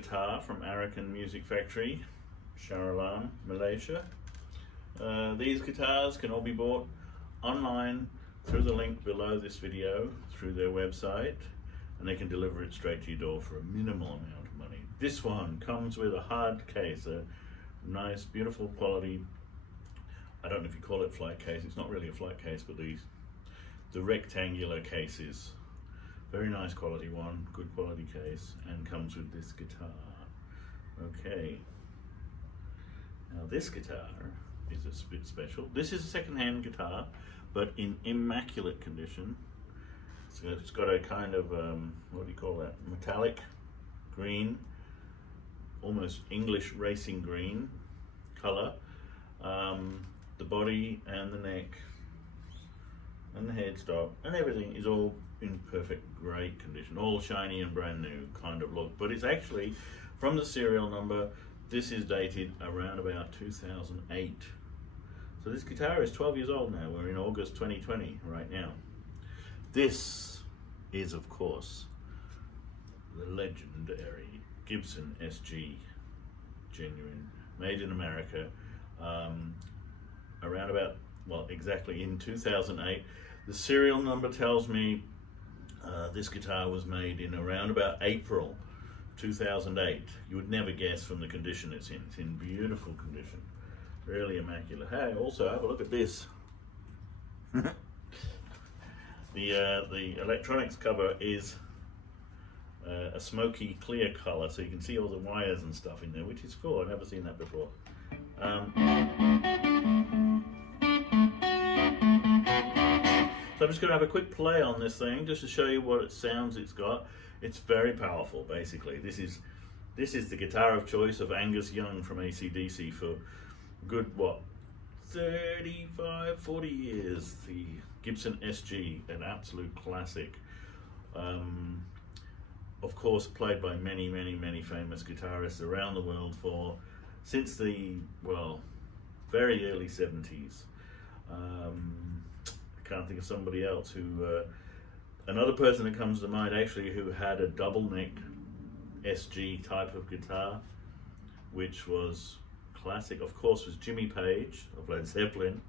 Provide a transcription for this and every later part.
guitar from Arakan Music Factory, Shah Alam, Malaysia. These guitars can all be bought online through the link below this video, through their website, and they can deliver it straight to your door for a minimal amount of money. This one comes with a hard case, a nice, beautiful quality, I don't know if you call it flight case, it's not really a flight case, but the rectangular cases. Very nice quality one, good quality case, and comes with this guitar. Okay, now this guitar is a bit special. This is a second-hand guitar, but in immaculate condition. It's got a kind of, what do you call that, metallic green, almost English racing green color. The body and the neck and the headstock and everything is all in perfect, great condition, all shiny and brand new kind of look. But it's actually, from the serial number, this is dated around about 2008. So this guitar is 12 years old now. We're in August 2020 right now. This is, of course, the legendary Gibson SG, genuine, made in America, around about, well, exactly in 2008. The serial number tells me this guitar was made in around about April 2008. You would never guess from the condition it's in. It's in beautiful condition, really immaculate. Hey, also have a look at this. The electronics cover is a smoky clear color, so you can see all the wires and stuff in there, which is cool. I've never seen that before. So I'm just going to have a quick play on this thing just to show you what sounds it's got. It's very powerful, basically. This is the guitar of choice of Angus Young from AC/DC for good, what, 35, 40 years. The Gibson SG, an absolute classic. Of course, played by many, many, many famous guitarists around the world since the, well, very early 70s. I can't think of somebody else who, another person that comes to mind actually who had a double neck SG type of guitar, which was classic, of course, was Jimmy Page of Led Zeppelin.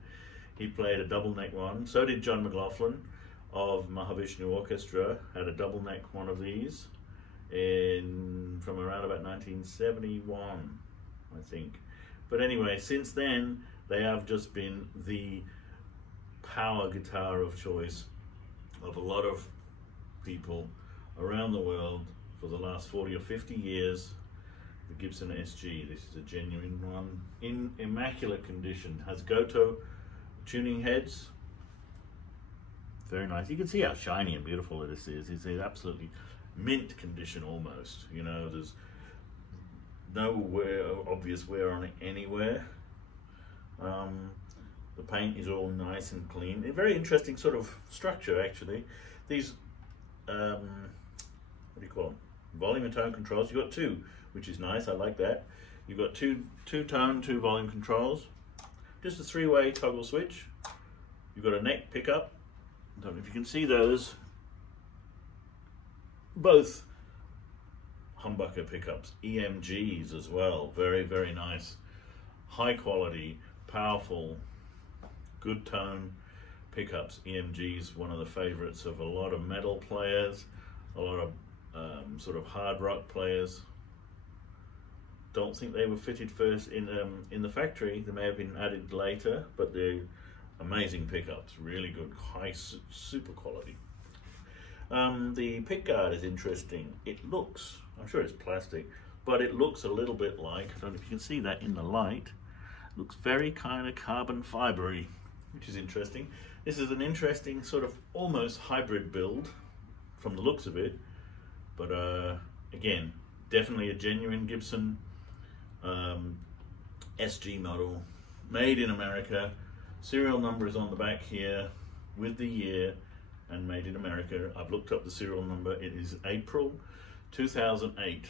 He played a double neck one. So did John McLaughlin of Mahavishnu Orchestra, had a double neck one of these from around about 1971, I think. But anyway, since then, they have just been the power guitar of choice of a lot of people around the world for the last 40 or 50 years. The Gibson SG, this is a genuine one, in immaculate condition, has Goto tuning heads. Very nice. You can see how shiny and beautiful this is. It's in absolutely mint condition almost. You know, there's no obvious wear on it anywhere. The paint is all nice and clean. A very interesting sort of structure, actually. These, what do you call them? Volume and tone controls. You've got two, which is nice. I like that. You've got two tone, two volume controls. Just a three-way toggle switch. You've got a neck pickup. I don't know if you can see those. Both humbucker pickups, EMGs as well. Very, very nice. High quality, powerful, good tone pickups. EMGs, one of the favorites of a lot of metal players, a lot of sort of hard rock players. Don't think they were fitted first in the factory. They may have been added later, but they're amazing pickups, really good, high, super quality. The pickguard is interesting. It looks, I'm sure it's plastic, but it looks a little bit like, I don't know if you can see that in the light, it looks very kind of carbon fibery, which is interesting. This is an interesting sort of almost hybrid build from the looks of it, but again, definitely a genuine Gibson SG model, made in America. Serial number is on the back here with the year and made in America. I've looked up the serial number. It is April 2008,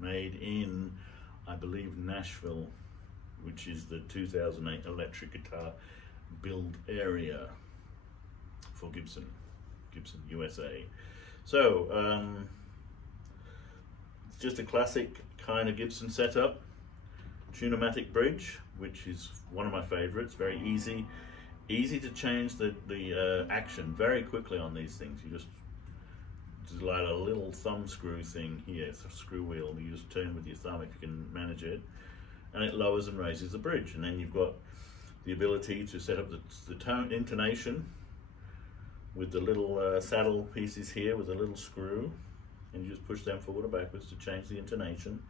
made in, I believe, Nashville, which is the 2008 electric guitar build area for Gibson USA. So just a classic kind of Gibson setup, tunematic bridge, which is one of my favorites. Very easy to change the action very quickly on these things. You just like a little thumb screw thing here. It's a screw wheel, and you just turn with your thumb if you can manage it, and it lowers and raises the bridge. And then you've got the ability to set up the tone intonation with the little saddle pieces here with a little screw, and you just push them forward or backwards to change the intonation.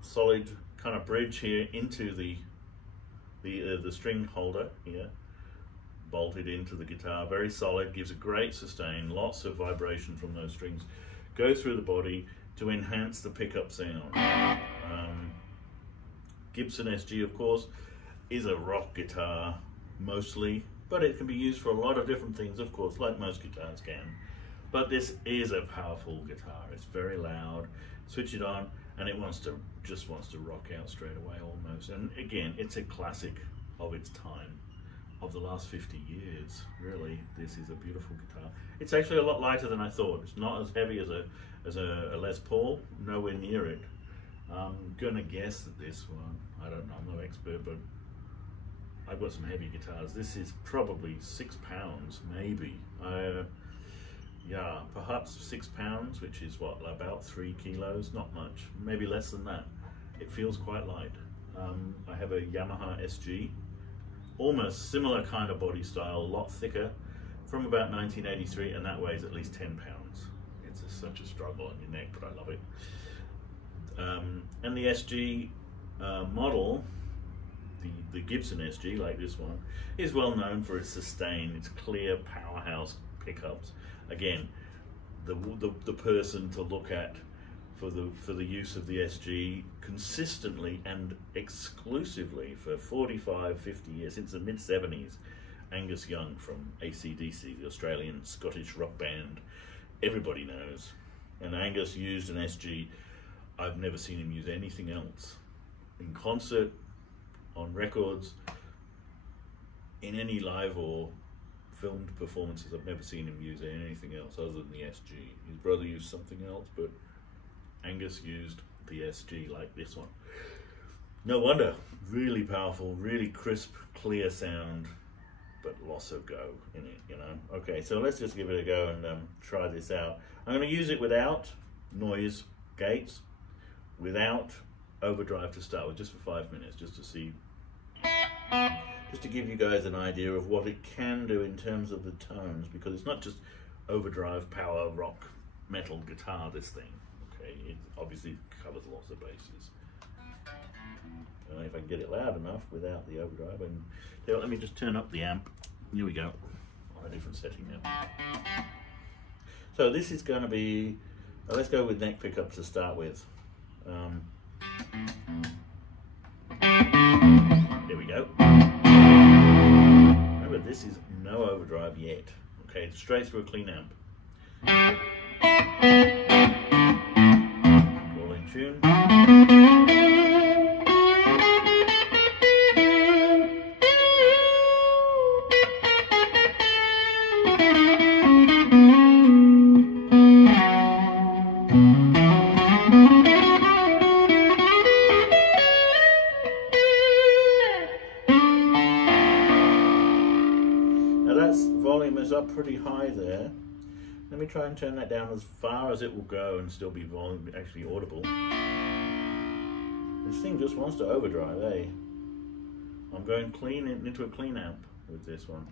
Solid kind of bridge here into the string holder here, bolted into the guitar, very solid, gives a great sustain, lots of vibration from those strings, go through the body to enhance the pickup sound. Gibson SG, of course, is a rock guitar mostly, but it can be used for a lot of different things, of course, like most guitars can. But this is a powerful guitar. It's very loud. Switch it on, and it just wants to rock out straight away almost. And again, it's a classic of its time, of the last 50 years. Really, this is a beautiful guitar. It's actually a lot lighter than I thought. It's not as heavy as a Les Paul, nowhere near it. I'm gonna guess that this one, I don't know, I'm no expert, but I've got some heavy guitars. This is probably 6 pounds, maybe. Yeah, perhaps 6 pounds, which is what, about 3 kilos, not much, maybe less than that. It feels quite light. I have a Yamaha SG, almost similar kind of body style, a lot thicker, from about 1983, and that weighs at least 10 pounds. It's such a struggle on your neck, but I love it. And the SG model, the Gibson SG, like this one, is well known for its sustain, its clear powerhouse pickups. Again, the person to look at for the use of the SG consistently and exclusively for 45, 50 years, since the mid-70s, Angus Young from AC/DC, the Australian Scottish rock band, everybody knows. And Angus used an SG. I've never seen him use anything else. In concert, on records, in any live or filmed performances, I've never seen him use anything else other than the SG. His brother used something else, but Angus used the SG like this one. No wonder, really powerful, really crisp, clear sound, but lots of go in it, you know. Okay, so let's just give it a go and try this out. I'm going to use it without noise gates, without overdrive to start with, just for 5 minutes, just to see, just to give you guys an idea of what it can do in terms of the tones, because it's not just overdrive, power, rock, metal guitar, this thing. Okay, it obviously covers lots of bases. If I can get it loud enough without the overdrive, and let me just turn up the amp. Here we go, on a different setting now. So this is going to be, let's go with neck pickup to start with. There we go. Remember, this is no overdrive yet. Okay, straight through a clean amp. All in tune. Volume is up pretty high there. Let me try and turn that down as far as it will go and still be actually audible. This thing just wants to overdrive, eh? I'm going clean into a clean amp with this one.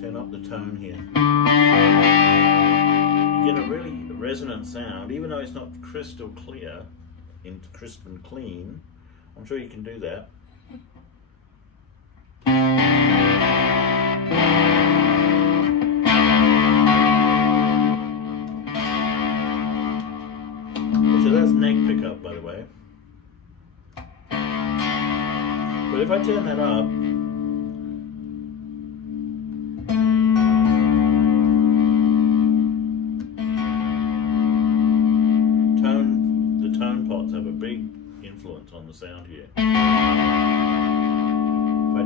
Turn up the tone here. You get a really resonant sound, even though it's not crystal clear, crisp and clean. I'm sure you can do that. So that's neck pickup, by the way. But if I turn that up,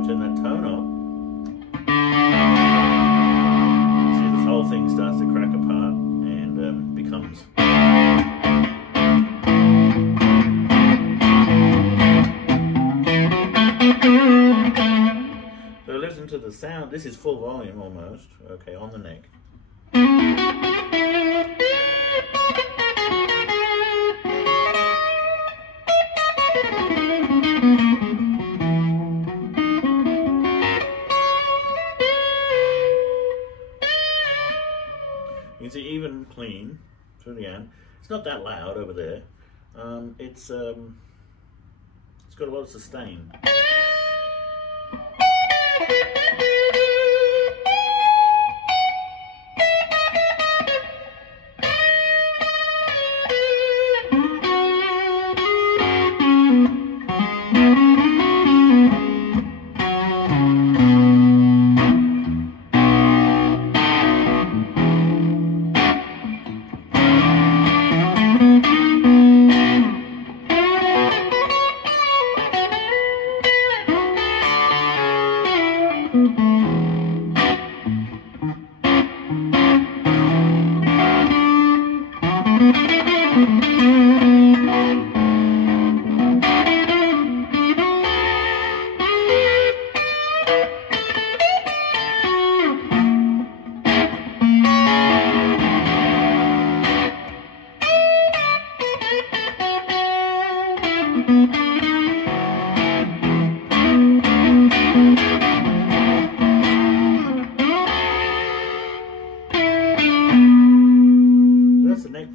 turn that tone up, see this whole thing starts to crack apart and becomes. So listen to the sound. This is full volume almost. Okay, on the neck. You can see even clean through the amp. It's not that loud over there. It's got a lot of sustain.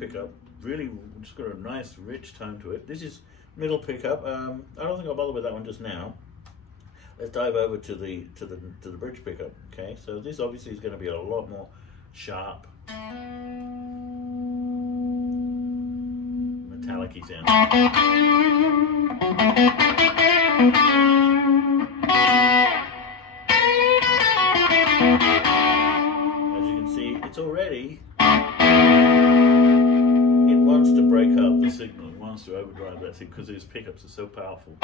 Pickup, really just got a nice rich tone to it. This is middle pickup. I don't think I'll bother with that one just now. Let's dive over to the bridge pickup. Okay, so this obviously is going to be a lot more sharp, metallic-y sound. As you can see, it's already. To break up the signal, it wants to overdrive that signal because these pickups are so powerful.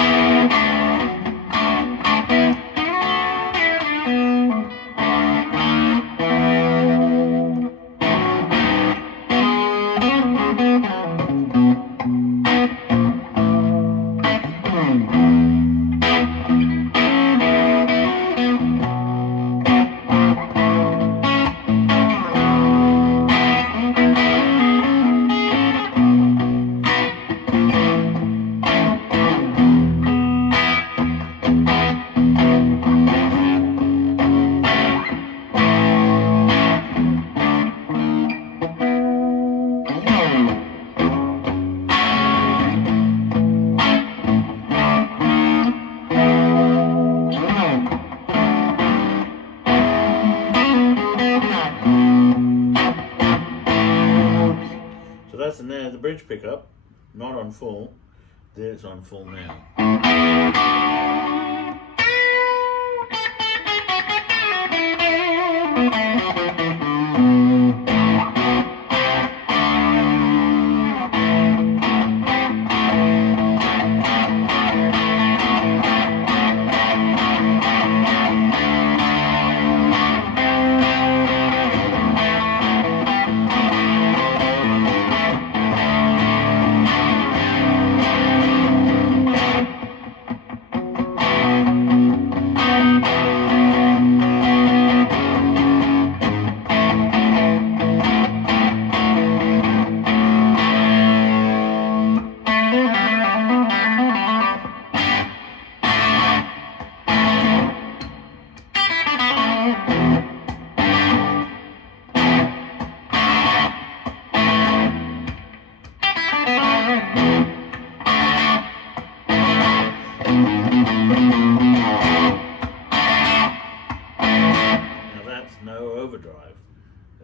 And there, the bridge pickup, not on full, there's on full now.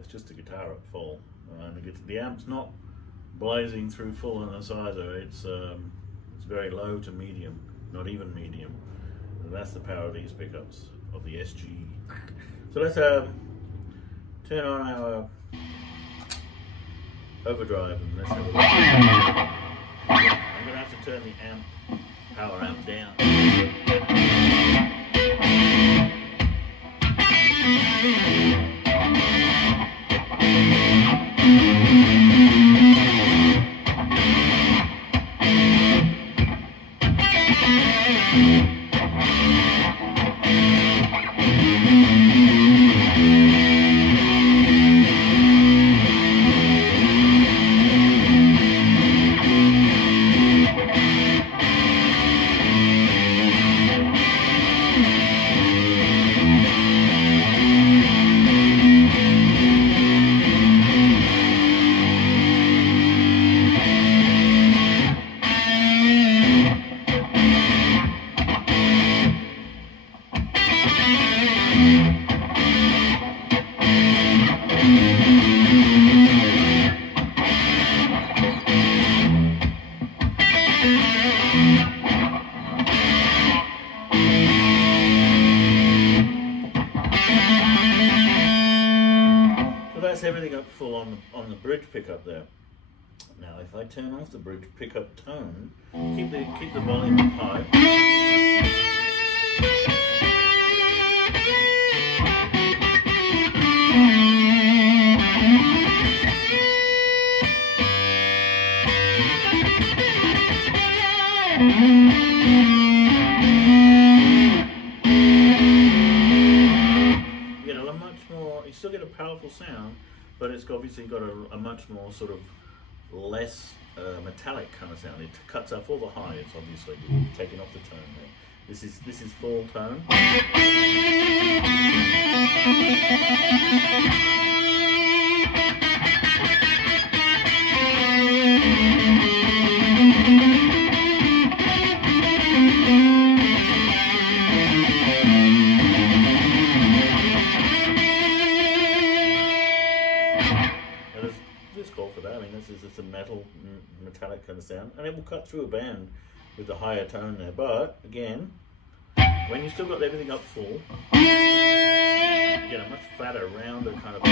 Just the guitar at full, and the amp's not blazing through full synthesizer. It's very low to medium, not even medium, and that's the power of these pickups of the SG. So let's turn on our overdrive and let's have a look. I'm going to have to turn the power amp down. Everything up full on the bridge pickup there. Now if I turn off the bridge pickup tone, keep the volume up high. You get a much more, you still get a powerful sound, but it's obviously got a much more sort of less metallic kind of sound. It cuts off all the highs, obviously, taking off the tone there. This is full tone. For that, I mean, this is just a metallic kind of sound, and it will cut through a band with the higher tone there. But again, when you still got everything up full, you get a much fatter, rounder kind of.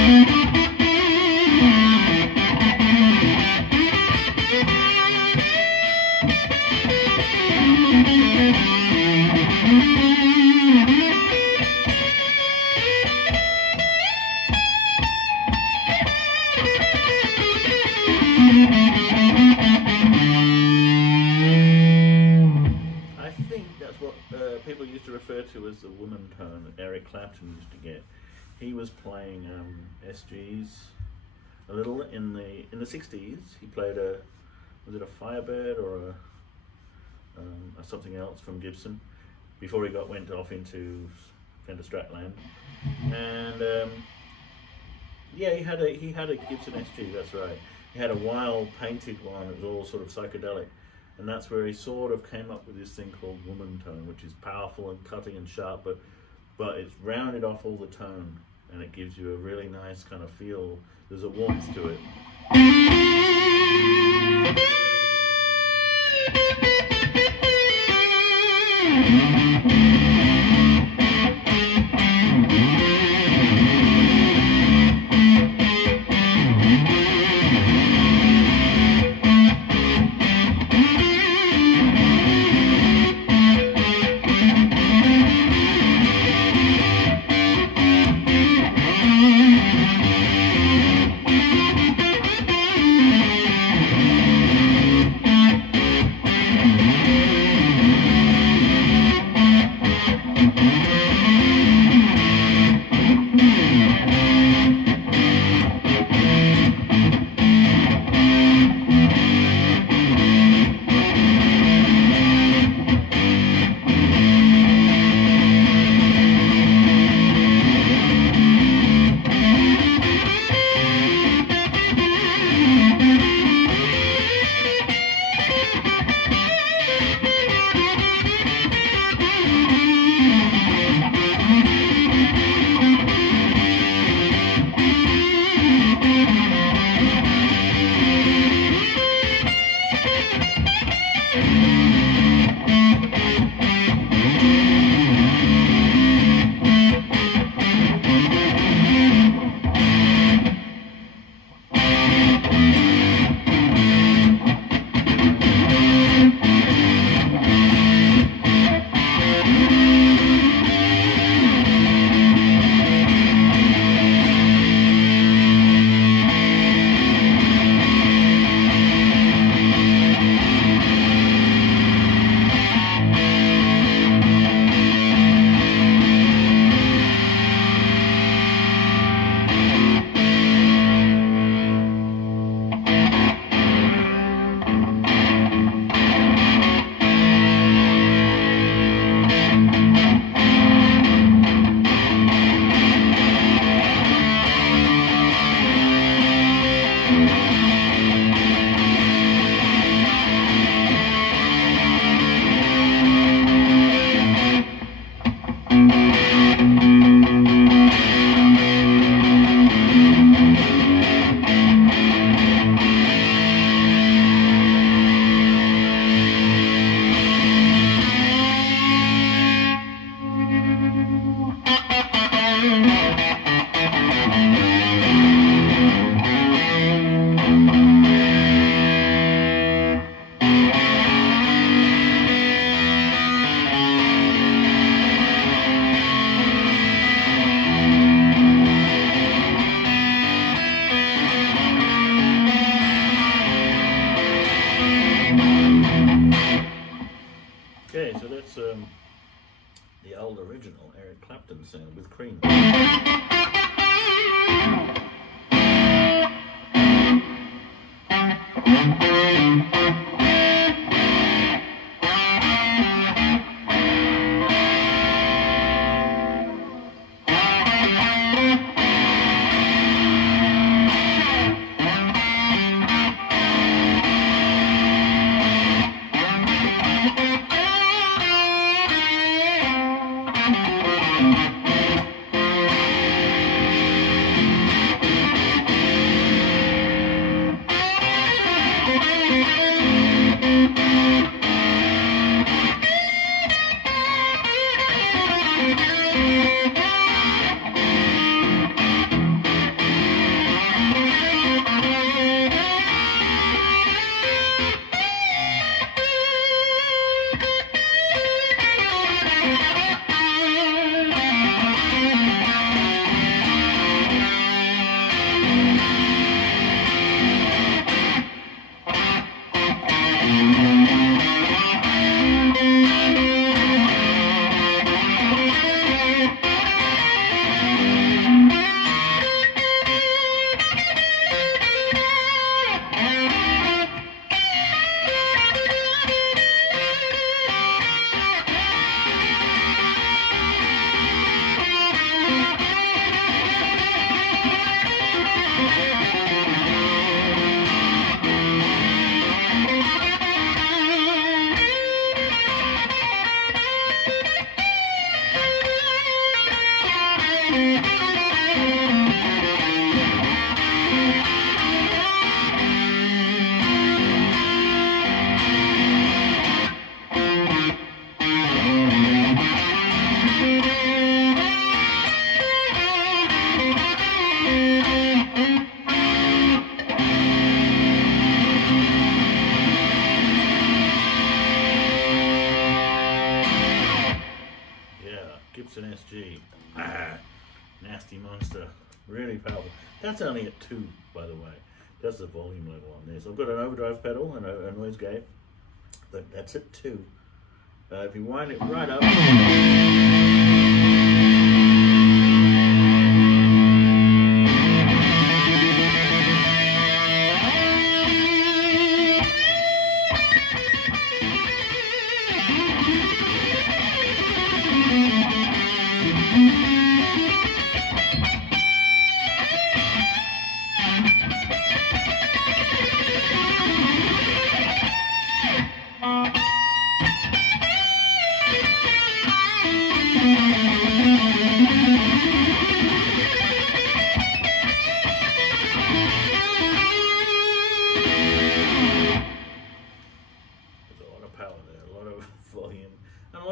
People used to refer to as the woman tone that Eric Clapton used to get. He was playing SGs a little in the 60s. He played was it a Firebird or a something else from Gibson before he went off into Fender Stratland. And yeah, he had a Gibson SG. That's right. He had a wild painted one. It was all sort of psychedelic. And that's where he sort of came up with this thing called woman tone, which is powerful and cutting and sharp, but it's rounded off all the tone, and it gives you a really nice kind of feel. There's a warmth to it. the old original Eric Clapton sound with Cream. Gibson SG. Nasty monster. Really powerful. That's only at 2, by the way. That's the volume level on this. I've got an overdrive pedal and a noise gate, but that's at 2. If you wind it right up,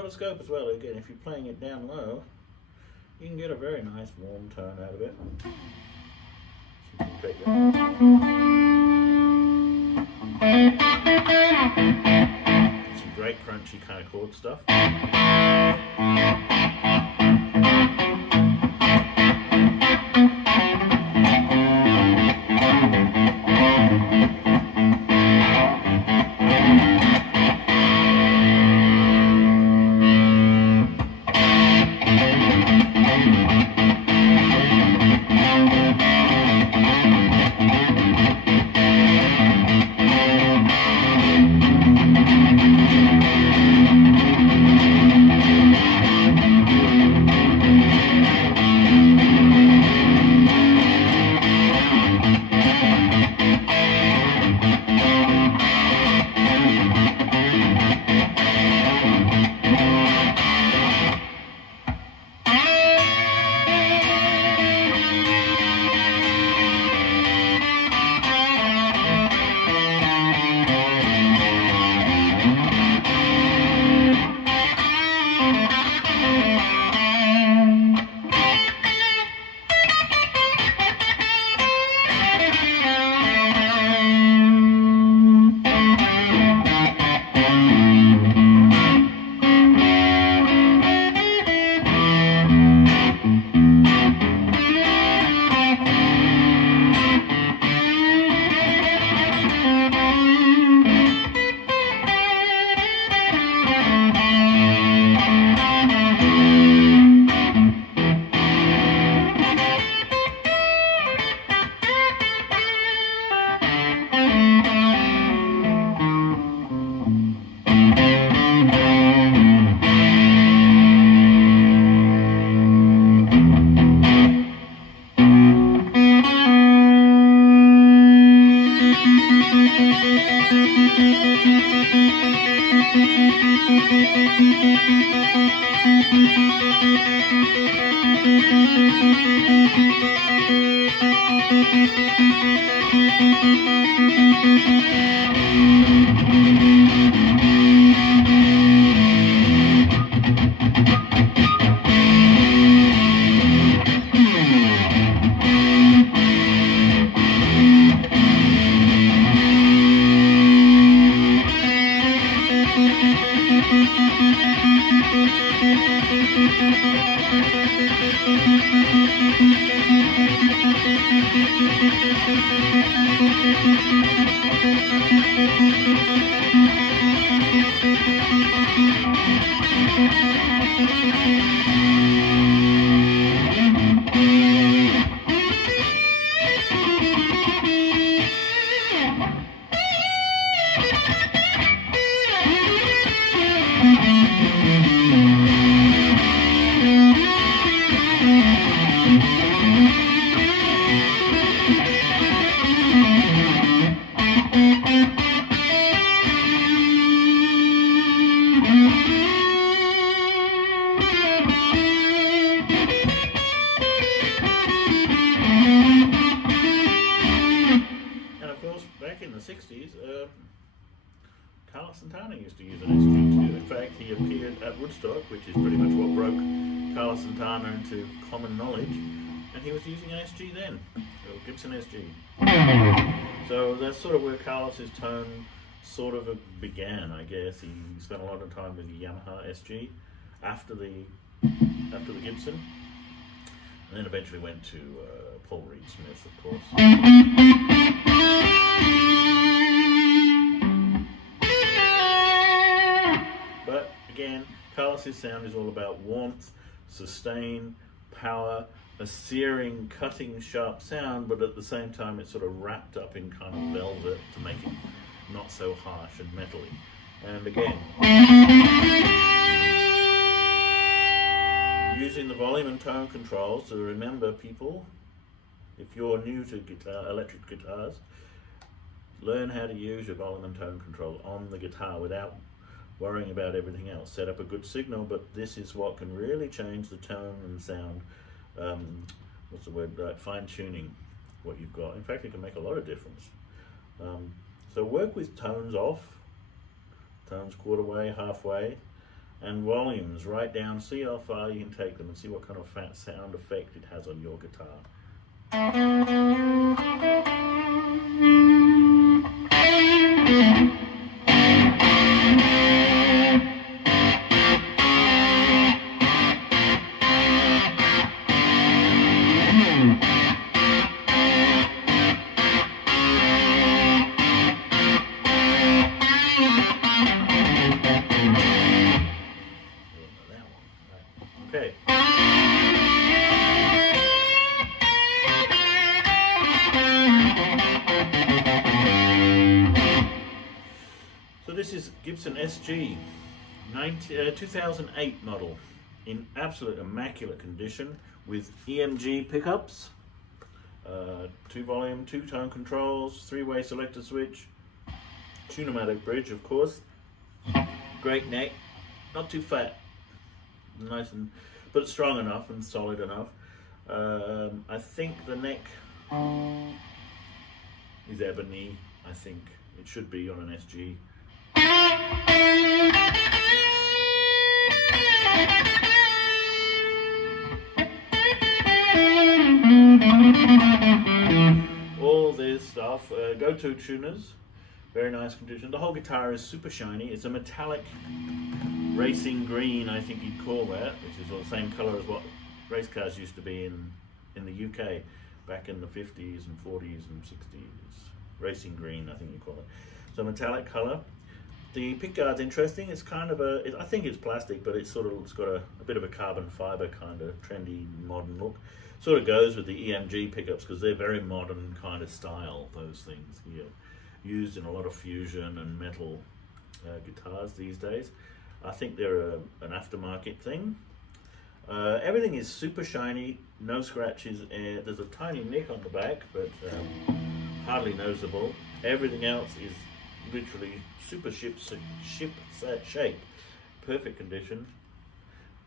scope as well. Again, if you're playing it down low, you can get a very nice warm tone out of it. So you can take some great crunchy kind of chord stuff. Used to use an SG too. In fact, he appeared at Woodstock, which is pretty much what broke Carlos Santana into common knowledge, and he was using an SG then, or Gibson SG. So that's sort of where Carlos's tone sort of began, I guess. He spent a lot of time with the Yamaha SG after the Gibson, and then eventually went to Paul Reed Smith, of course. Again, Carlos's sound is all about warmth, sustain, power, a searing, cutting, sharp sound, but at the same time it's sort of wrapped up in kind of velvet to make it not so harsh and metally. And again, using the volume and tone controls. So remember, people, if you're new to electric guitars, learn how to use your volume and tone control on the guitar without worrying about everything else. Set up a good signal, but this is what can really change the tone and sound. What's the word? Fine tuning what you've got. In fact, it can make a lot of difference. So work with tones off, tones quarter way, halfway, and volumes right down. See how far you can take them and see what kind of sound effect it has on your guitar. Okay. So this is Gibson SG 2008 model in absolute immaculate condition with EMG pickups, 2 volume, 2 tone controls, 3-way selector switch, Tune-o-matic bridge, of course, great neck, not too fat, nice and but strong enough and solid enough. I think the neck is ebony. I think it should be on an SG. All this stuff, go-to tuners, very nice condition. The whole guitar is super shiny. It's a metallic racing green, I think you'd call that, which is the same colour as what race cars used to be in the UK back in the 50s and 40s and 60s. Racing green, I think you call it. So metallic colour. The pickguard's interesting. It's kind of I think it's plastic, but it's got a bit of a carbon fibre kind of trendy modern look. Sort of goes with the EMG pickups because they're very modern kind of style, those things here. Used in a lot of fusion and metal guitars these days. I think they're an aftermarket thing. Everything is super shiny, no scratches. There's a tiny nick on the back, but hardly noticeable. Everything else is literally super ship set shape, perfect condition.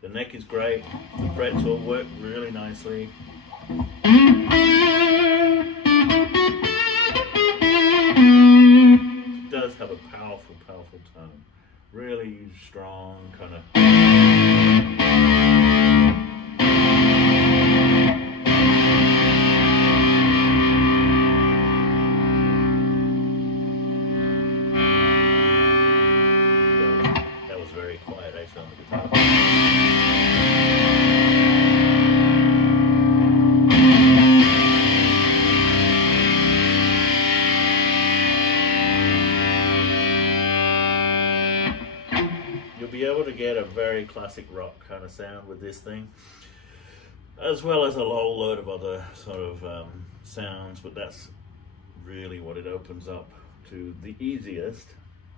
The neck is great. The frets all work really nicely. powerful, powerful tone. Really strong, kind of. That was very quiet actually on the guitar. You'll be able to get a very classic rock kind of sound with this thing, as well as a whole load of other sort of sounds, but that's really what it opens up to the easiest.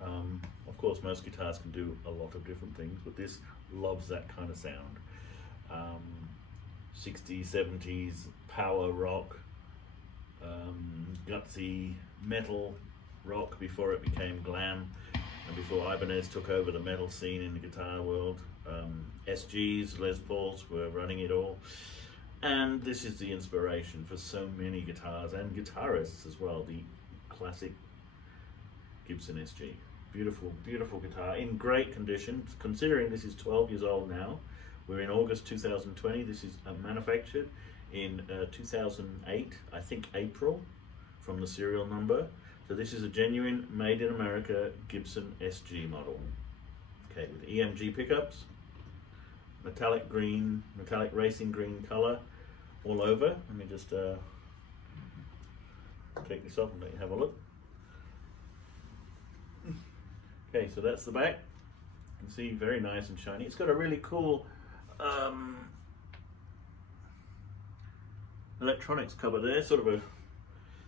Of course, most guitars can do a lot of different things, but this loves that kind of sound. 60s, 70s power rock, gutsy metal rock before it became glam, and before Ibanez took over the metal scene in the guitar world. SGs, Les Pauls were running it all. And this is the inspiration for so many guitars and guitarists as well, the classic Gibson SG. Beautiful, beautiful guitar, in great condition, considering this is 12 years old now. We're in August 2020. This is manufactured in 2008, I think April, from the serial number. So this is a genuine, made in America Gibson SG model. Okay, with EMG pickups, metallic green, metallic racing green color all over. Let me just take this off and let you have a look. Okay, so that's the back. You can see, very nice and shiny. It's got a really cool electronics cover there, sort of a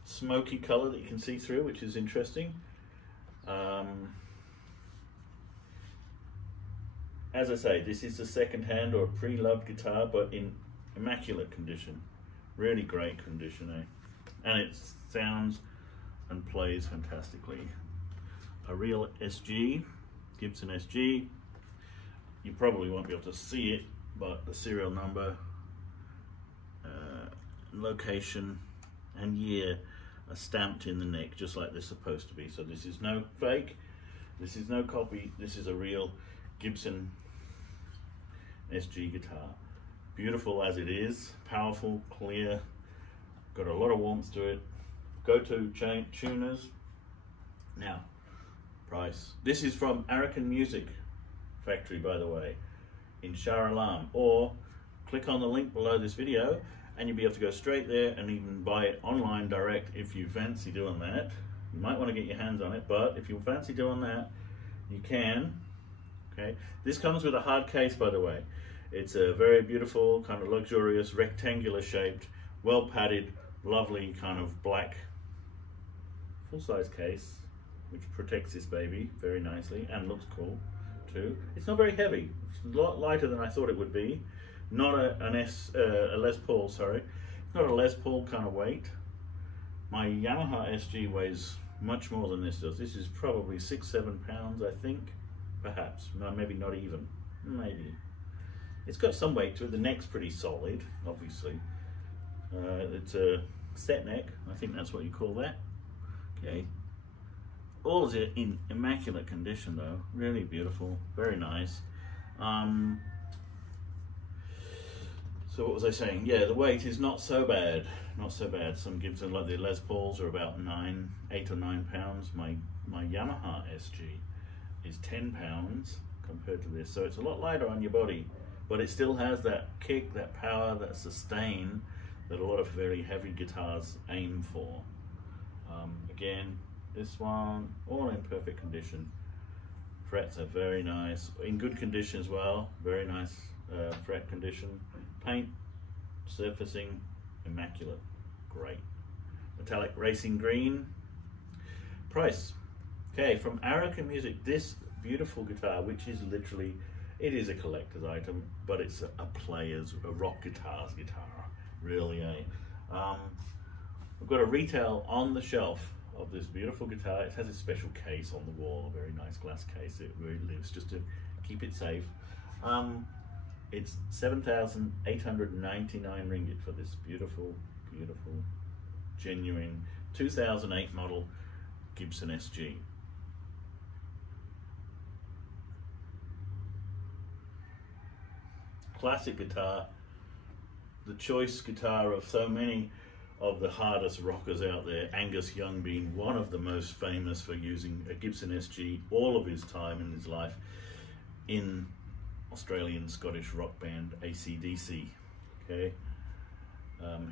smoky color that you can see through, which is interesting. As I say, this is a second-hand or pre-loved guitar, but in immaculate condition. Really great condition, eh? And it sounds and plays fantastically. A real SG, Gibson SG. You probably won't be able to see it, but the serial number, location, and year are stamped in the neck, just like they're supposed to be. So this is no fake, this is no copy, this is a real Gibson SG guitar. Beautiful as it is, powerful, clear, got a lot of warmth to it. Go-to tuners. Now, price. This is from Arakan Music Factory, by the way, in Shah Alam. Or click on the link below this video and you'll be able to go straight there and even buy it online direct if you fancy doing that. You might want to get your hands on it, but if you fancy doing that, you can. Okay, this comes with a hard case, by the way. It's a very beautiful, kind of luxurious, rectangular shaped, well padded, lovely kind of black full-size case, which protects this baby very nicely and looks cool too. It's not very heavy. It's a lot lighter than I thought it would be. Not a Les Paul, sorry. It's not a Les Paul kind of weight. My Yamaha SG weighs much more than this does. This is probably 6-7 pounds, I think, perhaps. No, maybe not even. Maybe. It's got some weight to it. The neck's pretty solid, obviously. It's a set neck. I think that's what you call that. Okay. All is in immaculate condition though. Really beautiful. Very nice. So what was I saying? Yeah, the weight is not so bad. Not so bad. Some Gibson, like the Les Pauls, are about 8 or 9 pounds. My Yamaha SG is 10 pounds compared to this. So it's a lot lighter on your body, but it still has that kick, that power, that sustain that a lot of very heavy guitars aim for. Again, this one, all in perfect condition. Frets are very nice, in good condition as well. Very nice fret condition. Paint, surfacing, immaculate, great. Metallic racing green. Price. Okay, from Arakan Music, this beautiful guitar, which is literally, it is a collector's item, but it's a player's, a rock guitar's guitar, really, eh? We've got a retail on the shelf of this beautiful guitar. It has a special case on the wall, a very nice glass case where it lives, just to keep it safe. It's 7,899 ringgit for this beautiful, beautiful, genuine 2008 model Gibson SG. classic guitar, the choice guitar of so many of the hardest rockers out there, Angus Young being one of the most famous for using a Gibson SG all of his time in his life in Australian Scottish rock band AC/DC. Okay,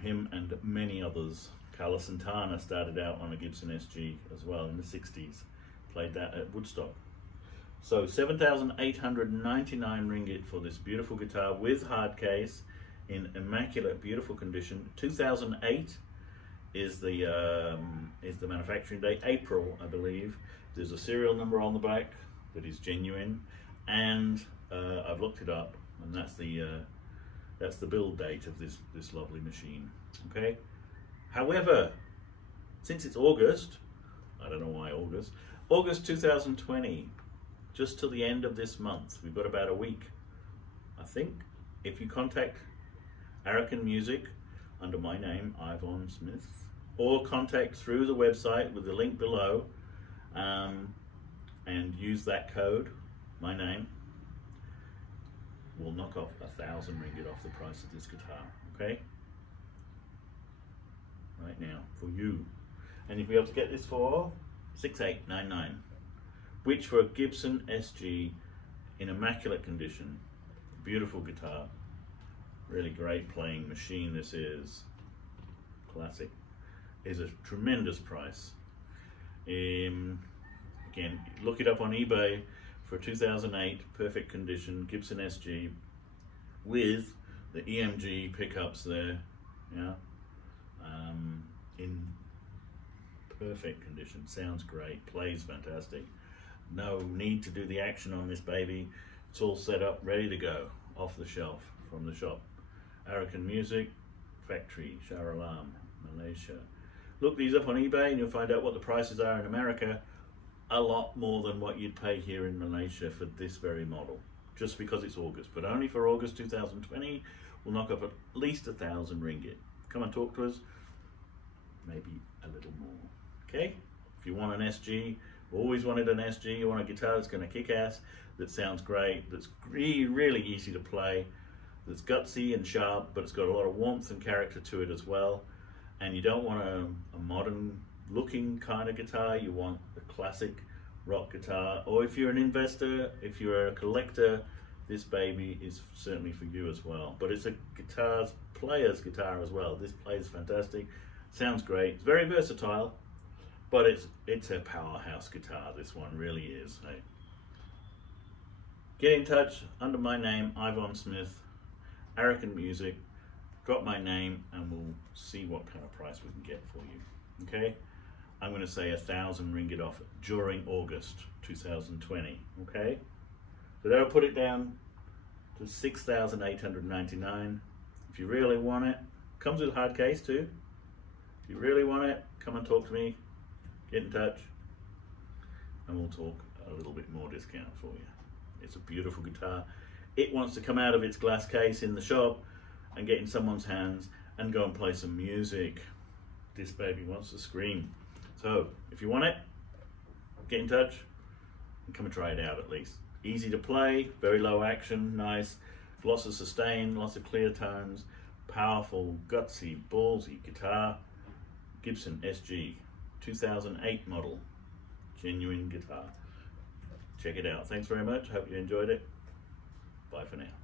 him and many others. Carlos Santana started out on a Gibson SG as well in the 60s, played that at Woodstock. So 7,899 ringgit for this beautiful guitar with hard case in immaculate, beautiful condition. 2008 is the manufacturing date, April, I believe. There's a serial number on the back that is genuine, and I've looked it up, and that's the build date of this lovely machine. Okay. However, since it's August, I don't know why August 2020, just till the end of this month, we've got about a week. I think if you contact Arakan Music under my name, Ivon Smith, or contact through the website with the link below, and use that code, my name, we'll knock off 1,000 ringgit off the price of this guitar, okay? Right now, for you. And you'll be able to get this for 6,899, which for a Gibson SG in immaculate condition, beautiful guitar, really great playing machine this is, classic, is a tremendous price. Again, look it up on eBay for 2008, perfect condition, Gibson SG with the EMG pickups there, yeah, in perfect condition, sounds great, plays fantastic. No need to do the action on this baby. It's all set up, ready to go, off the shelf from the shop. Arakan Music, factory, Shah Alam, Malaysia. Look these up on eBay and you'll find out what the prices are in America. A lot more than what you'd pay here in Malaysia for this very model, just because it's August. But only for August 2020, we'll knock off at least 1,000 ringgit. Come and talk to us, maybe a little more. Okay? If you want an SG, always wanted an SG, you want a guitar that's going to kick ass, that sounds great, that's really easy to play, that's gutsy and sharp, but it's got a lot of warmth and character to it as well, and you don't want a modern looking kind of guitar, you want a classic rock guitar, or if you're an investor, if you're a collector, this baby is certainly for you as well. But it's a player's guitar as well. This plays fantastic, sounds great, it's very versatile, but it's a powerhouse guitar, this one really is. Hey. Get in touch under my name, Ivon Smith, Arakan Music, drop my name and we'll see what kind of price we can get for you, okay? I'm going to say 1,000 ringgit off during August 2020, okay? So that'll put it down to 6,899. If you really want it, comes with a hard case too. If you really want it, come and talk to me, get in touch, and we'll talk a little bit more discount for you. It's a beautiful guitar. It wants to come out of its glass case in the shop and get in someone's hands and go and play some music. This baby wants to scream. So if you want it, get in touch and come and try it out at least. Easy to play, very low action, nice, lots of sustain, lots of clear tones, powerful, gutsy, ballsy guitar. Gibson SG, 2008 model, genuine guitar. Check it out. Thanks very much. Hope you enjoyed it. Bye for now.